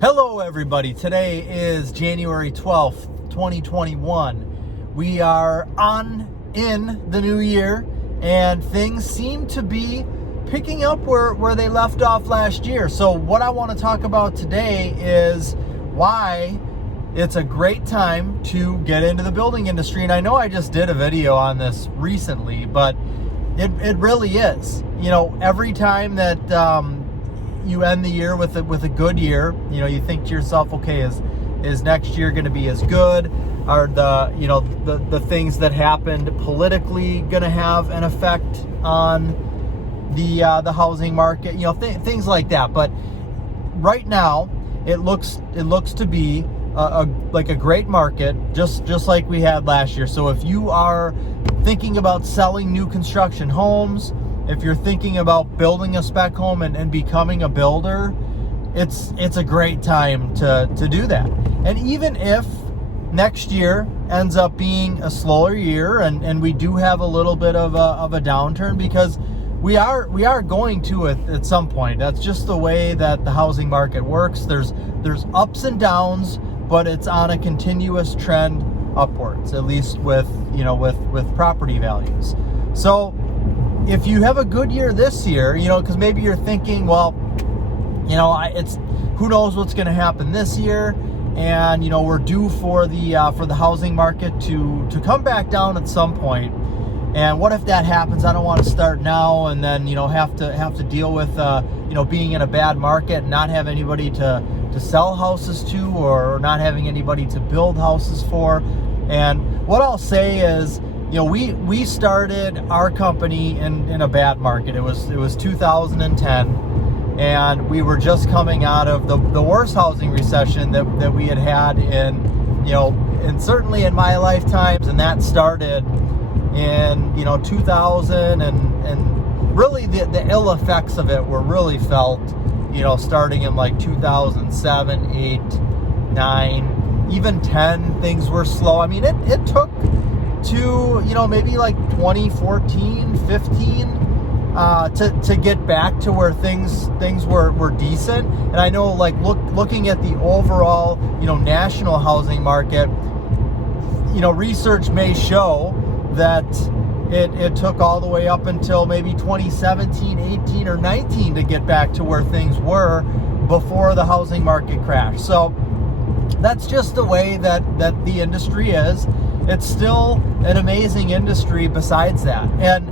Hello everybody, today is January 12th, 2021. We are in the new year and things seem to be picking up where they left off last year. So what I want to talk about today is why it's a great time to get into the building industry. And I know I just did a video on this recently, but it really is. You know, every time that you end the year with a good year, you know, you think to yourself, okay, is next year going to be as good? Are the things that happened politically going to have an effect on the housing market? You know, things like that. But right now, it looks to be like a great market, just like we had last year. So if you are thinking about selling new construction homes, if you're thinking about building a spec home and becoming a builder, it's a great time to do that. And even if next year ends up being a slower year and we do have a little bit of a downturn, because we are going to it at some point. That's just the way that the housing market works. There's ups and downs, but it's on a continuous trend upwards, at least with property values. So if you have a good year this year, you know, because maybe you're thinking, well, you know, it's who knows what's going to happen this year, and you know, we're due for the housing market to come back down at some point. And what if that happens? I don't want to start now and then, you know, have to deal with being in a bad market and not have anybody to sell houses to, or not having anybody to build houses for. And what I'll say is, you know, we started our company in a bad market. It was 2010, and we were just coming out of the worst housing recession that we had in, you know, and certainly in my lifetimes. And that started in 2000, and really the ill effects of it were really felt, you know, starting in like 2007, 8, 9, even 10. Things were slow. I mean, it took to, you know, maybe like 2014, 15 to get back to where things were decent. And I know, like, looking at the overall, you know, national housing market, you know, research may show that it took all the way up until maybe 2017, 18, or 19 to get back to where things were before the housing market crashed. So that's just the way that the industry is. It's still an amazing industry besides that. And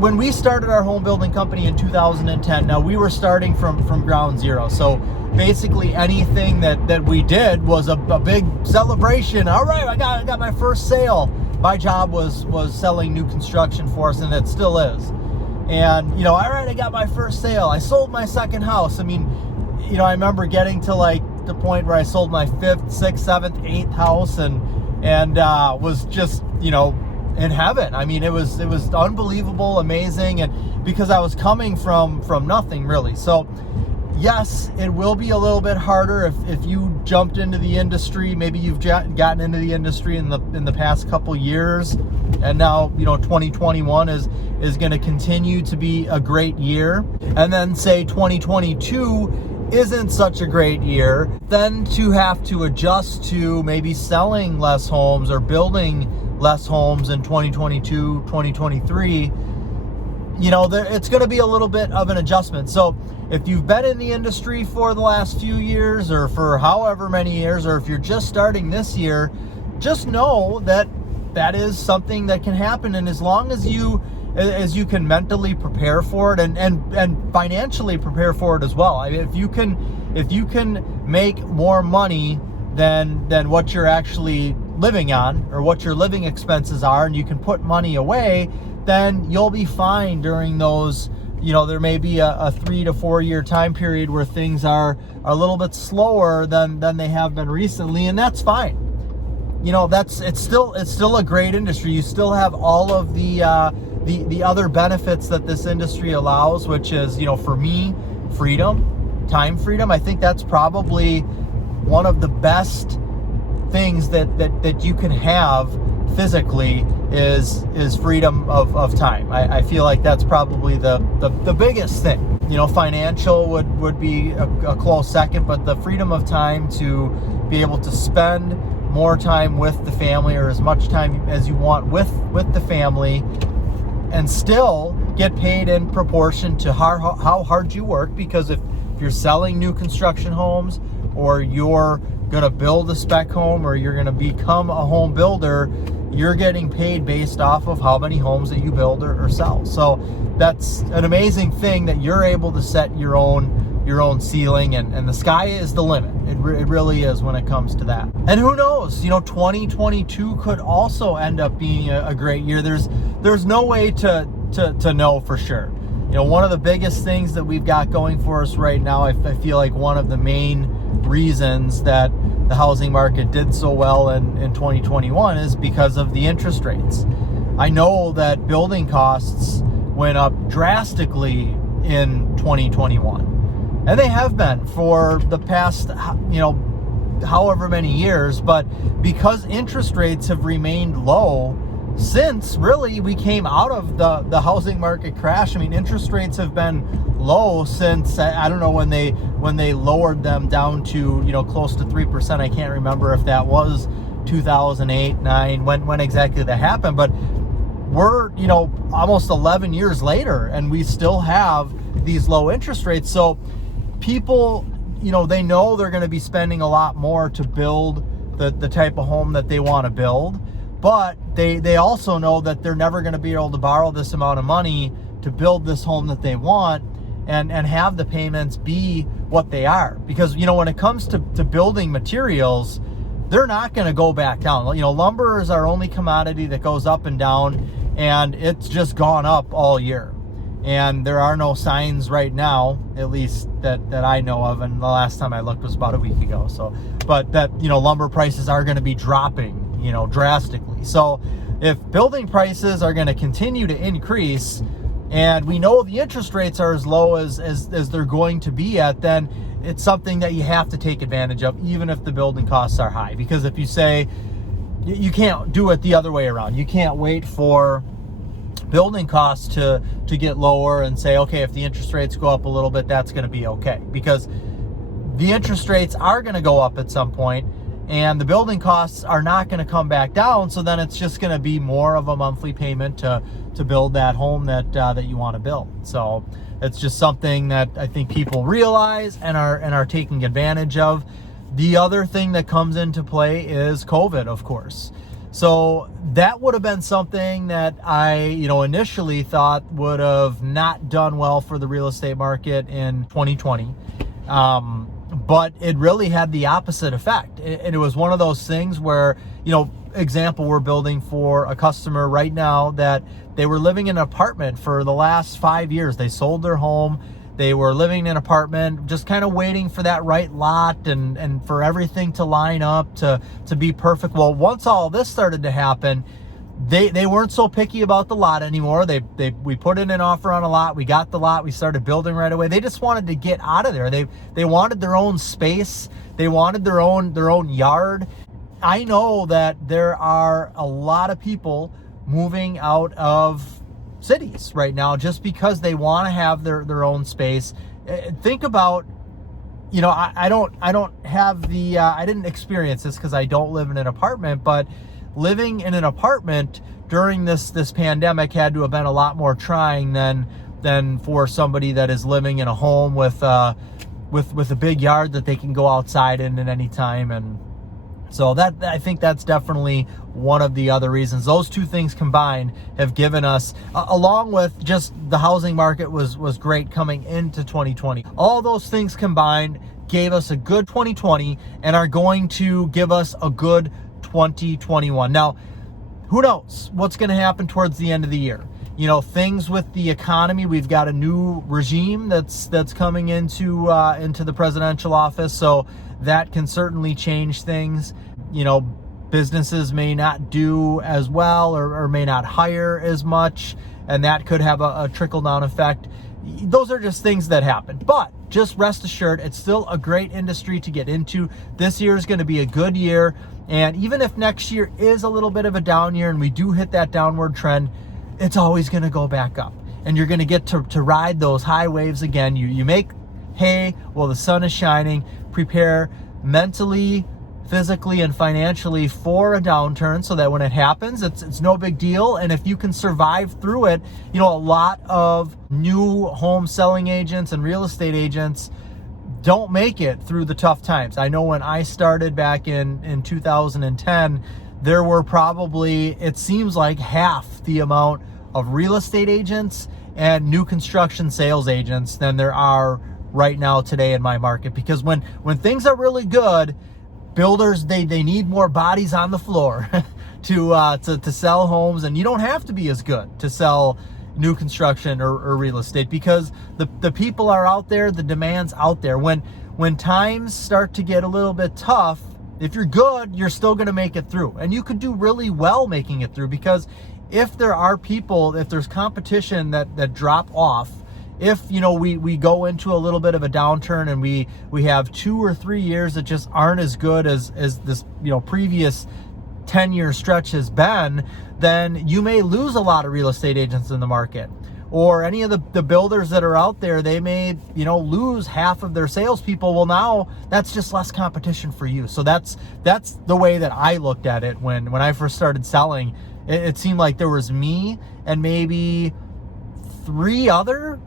when we started our home building company in 2010, now we were starting from ground zero. So basically anything that we did was a big celebration. All right, I got my first sale. My job was selling new construction for us, and it still is. And, you know, all right, I got my first sale. I sold my second house. I mean, you know, I remember getting to like the point where I sold my 5th, 6th, 7th, 8th house, and was just, you know, in heaven. I mean, it was unbelievable, amazing, and because I was coming from nothing really. So yes, it will be a little bit harder if you jumped into the industry. Maybe you've gotten into the industry in the past couple years, and now, you know, 2021 is going to continue to be a great year, and then say 2022 isn't such a great year, then to have to adjust to maybe selling less homes or building less homes in 2022, 2023, you know, it's going to be a little bit of an adjustment. So if you've been in the industry for the last few years, or for however many years, or if you're just starting this year, just know that is something that can happen. And as long as you can mentally prepare for it and financially prepare for it as well. I mean, if you can make more money than what you're actually living on, or what your living expenses are, and you can put money away, then you'll be fine during those, you know, there may be a 3 to 4 year time period where things are a little bit slower than they have been recently, and that's fine. You know, it's still a great industry. You still have all of the other benefits that this industry allows, which is, you know, for me, freedom, time freedom. I think that's probably one of the best things that you can have physically is freedom of time. I feel like that's probably the biggest thing. Financial would be a close second, but the freedom of time to be able to spend more time with the family, or as much time as you want with the family, and still get paid in proportion to how hard you work. Because if you're selling new construction homes, or you're going to build a spec home, or you're going to become a home builder, you're getting paid based off of how many homes that you build or sell. So that's an amazing thing, that you're able to set your own ceiling, and the sky is the limit. It really is when it comes to that. And who knows, 2022 could also end up being a great year. There's no way to know for sure. One of the biggest things that we've got going for us right now, I feel like one of the main reasons that the housing market did so well in 2021 is because of the interest rates. I know that building costs went up drastically in 2021, and they have been for the past, however many years, but because interest rates have remained low since really we came out of the housing market crash. Interest rates have been low since, I don't know when they lowered them down to close to 3%. I can't remember if that was 2008, 9, when exactly that happened, but we're almost 11 years later, and we still have these low interest rates. So people, they know they're going to be spending a lot more to build the type of home that they want to build, but they also know that they're never going to be able to borrow this amount of money to build this home that they want and have the payments be what they are. Because when it comes to building materials, they're not going to go back down. Lumber is our only commodity that goes up and down, and it's just gone up all year. And there are no signs right now, at least that I know of, and the last time I looked was about a week ago. So, but that, lumber prices are going to be dropping, drastically. So if building prices are going to continue to increase, and we know the interest rates are as low as they're going to be at, then it's something that you have to take advantage of, even if the building costs are high. Because if you say, you can't do it the other way around. You can't wait for building costs to get lower and say, okay, if the interest rates go up a little bit, that's going to be okay. Because the interest rates are going to go up at some point, and the building costs are not going to come back down. So then it's just going to be more of a monthly payment to build that home that you want to build. So it's just something that I think people realize and are taking advantage of. The other thing that comes into play is COVID, of course. So that would have been something that I, initially thought would have not done well for the real estate market in 2020. But it really had the opposite effect. And it was one of those things where, example, we're building for a customer right now that they were living in an apartment for the last 5 years. They sold their home. They were living in an apartment, just kind of waiting for that right lot and for everything to line up to be perfect. Well, once all this started to happen, they weren't so picky about the lot anymore. We put in an offer on a lot. We got the lot. We started building right away. They just wanted to get out of there. They wanted their own space. They wanted their own yard. I know that there are a lot of people moving out of cities right now just because they want to have their own space. Think about, I don't have the I didn't experience this because I don't live in an apartment, but living in an apartment during this pandemic had to have been a lot more trying than for somebody that is living in a home with a big yard that they can go outside in at any time. And so that, I think that's definitely one of the other reasons. Those two things combined have given us, along with just the housing market was great coming into 2020. All those things combined gave us a good 2020 and are going to give us a good 2021. Now, who knows what's going to happen towards the end of the year? Things with the economy. We've got a new regime that's coming into the presidential office, so that can certainly change things. Businesses may not do as well or may not hire as much, and that could have a trickle-down effect. Those are just things that happen. But just rest assured, it's still a great industry to get into. This year is going to be a good year, and even if next year is a little bit of a down year and we do hit that downward trend, it's always going to go back up. and you're going to get to ride those high waves again. You make hay while the sun is shining. Prepare mentally, physically, and financially for a downturn so that when it happens, it's no big deal. And if you can survive through it, a lot of new home selling agents and real estate agents don't make it through the tough times. I know when I started back in 2010, there were probably, it seems like, half the amount of real estate agents and new construction sales agents than there are right now today in my market. Because when things are really good, builders, they need more bodies on the floor to sell homes, and you don't have to be as good to sell new construction or real estate because the people are out there, the demand's out there. When times start to get a little bit tough, if you're good, you're still going to make it through, and you could do really well making it through. Because if there are people, if there's competition that drop off, if we go into a little bit of a downturn and we have 2 or 3 years that just aren't as good as this previous 10-year stretch has been, then you may lose a lot of real estate agents in the market. Or any of the builders that are out there, they may lose half of their salespeople. Well, now that's just less competition for you. So that's the way that I looked at it when I first started selling. It seemed like there was me and maybe 3 other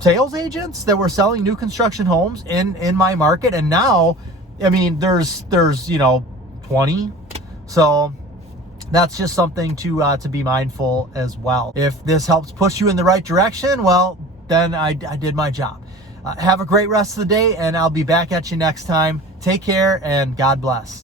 sales agents that were selling new construction homes in my market. And now, there's 20. So that's just something to be mindful as well. If this helps push you in the right direction, well, then I did my job. Have a great rest of the day, and I'll be back at you next time. Take care, and God bless.